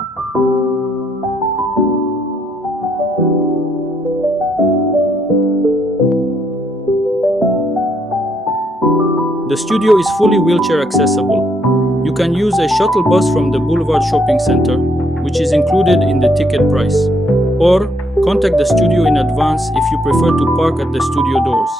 The studio is fully wheelchair accessible. You can use a shuttle bus from the Boulevard Shopping Center, which is included in the ticket price. Or contact the studio in advance if you prefer to park at the studio doors.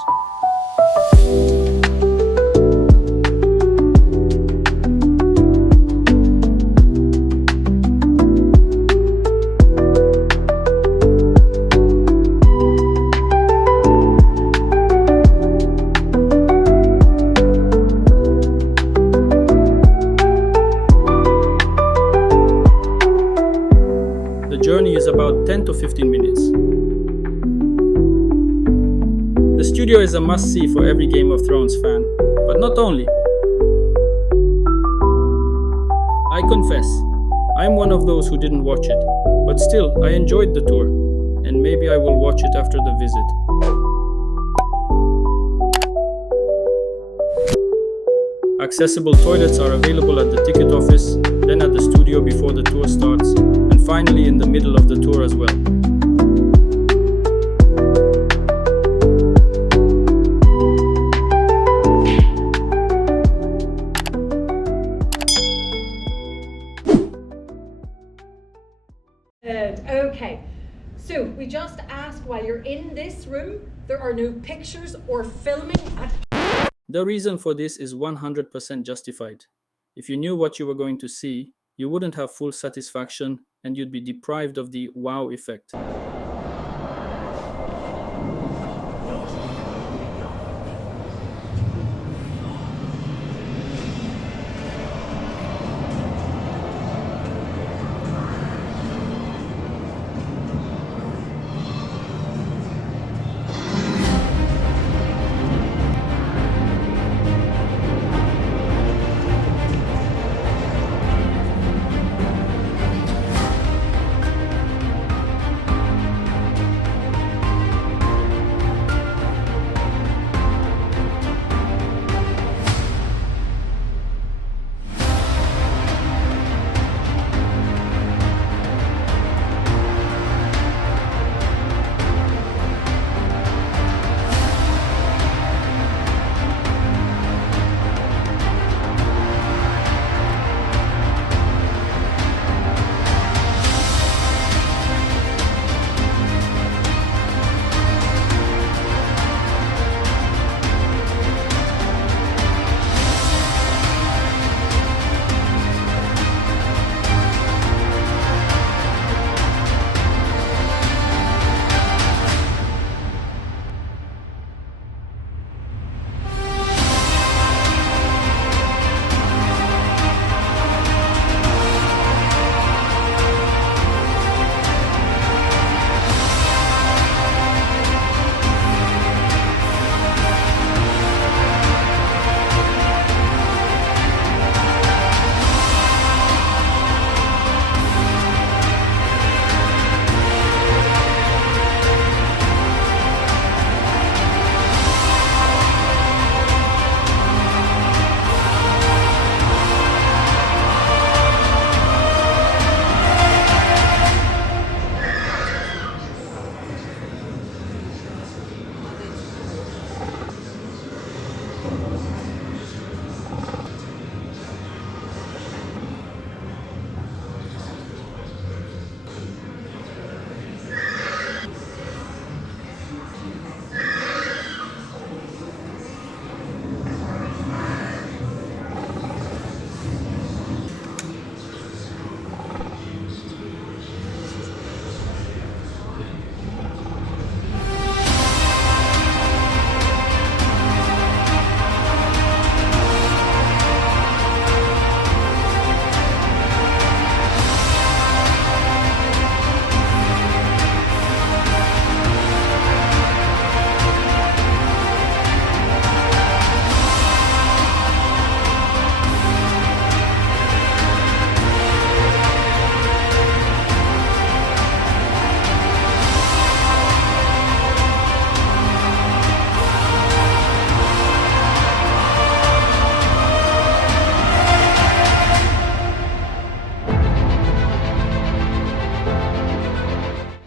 The journey is about 10 to 15 minutes. The studio is a must-see for every Game of Thrones fan, but not only. I confess, I'm one of those who didn't watch it, but still, I enjoyed the tour, and maybe I will watch it after the visit. Accessible toilets are available at the ticket office, then at the studio before the tour starts, and finally in the middle of the tour as well. Okay, so we just asked, while you're in this room, there are no pictures or filming at. The reason for this is 100% justified. If you knew what you were going to see, you wouldn't have full satisfaction and you'd be deprived of the wow effect.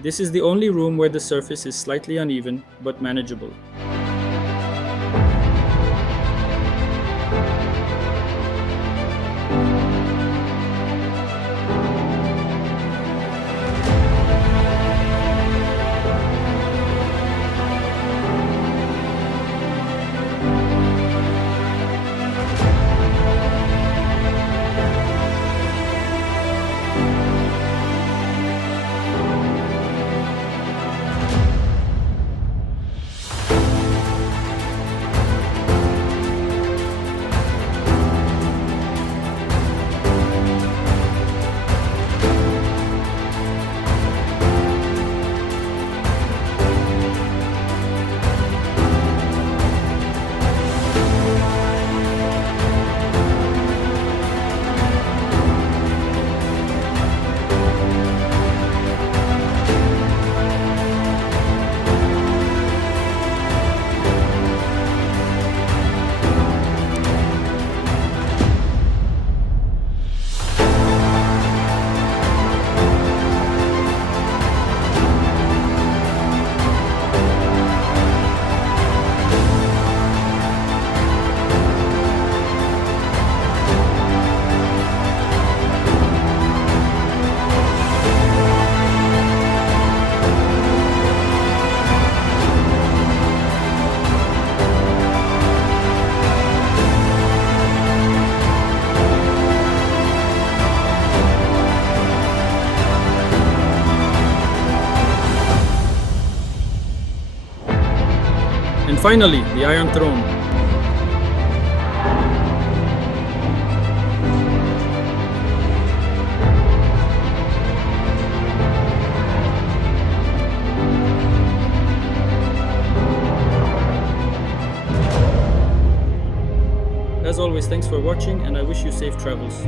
This is the only room where the surface is slightly uneven but manageable. And finally, the Iron Throne. As always, thanks for watching, and I wish you safe travels.